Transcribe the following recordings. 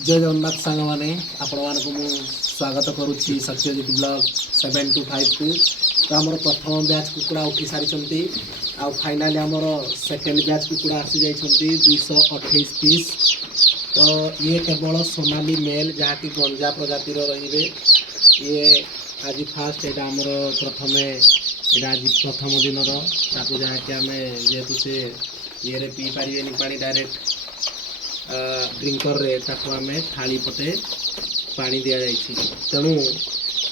जय जगन्नाथ सांग मैंने आपण मानक स्वागत करुच्ची सत्यजित ब्लॉग 725 को तो आमर प्रथम बैच कुकुड़ा उठी सारी आउ फाइनाली आमर सेकेंड बैच कुकुड़ा आसी जाइछंती 228 पीस। तो ये केवल सोनाली मेल जहाँकि गंजा प्रजातिर रही ये आज फास्ट यहाँ आमर प्रथम आज प्रथम दिन जहाँकि आम जेहेतु से ये पी पारे पा डायरेक्ट ड्रिंकर रे ताको आम थाली पटे पानी दि जाइए। तेणु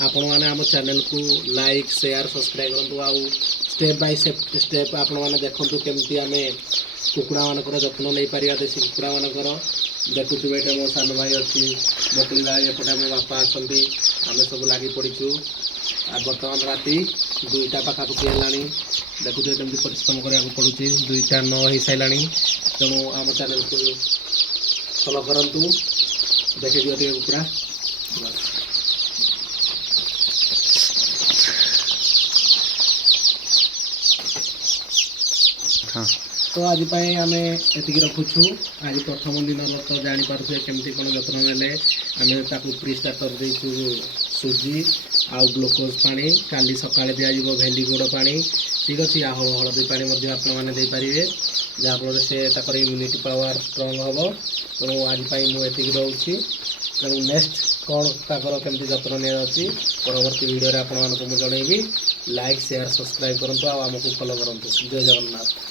आपण मैंने आम चैनल को लाइक शेयर सब्सक्राइब करूँ आउ स्टेप बाय स्टेप आपण मैंने देखूँ केमती आम कुकुड़ा मानकर जत्न नहीं पार देसी कुकुड़ा मानकर देखुवे ये मो सान भाई अच्छी बकुली भाई एपटे मो बापा अच्छा आम सब लगी पड़ीचु। बर्तमान राति 2टा पाखापाखि है देखुए कमी परिश्रम कराया पड़ुची 2टा 9 हो सारा। तेणु आम चैनल को फॉलो करंतु देखे दियो टे कुकुड़ा हाँ। तो आज आम एति रखुछु। आज प्रथम दिन तो जापारे केमती कौन जत्न ने आम प्री स्टार्टर देचु सुजी आउ ग्लूकोज पानी काली सकाଳେ दिज्व भेली गोड़ पानी ठीक अच्छे आ हलदी पानी आपने जहाँफल से इम्यूनिटी पावर स्ट्रंग हम। तेणु आज मुझे रोचे तेणु नेक्स्ट कौन ताकर केमती जत्न नि परवर्ती वीडियो आपको मुझे जनइबी। लाइक शेयर सब्सक्राइब करूँ आमको फॉलो करूँ। जय जगन्नाथ।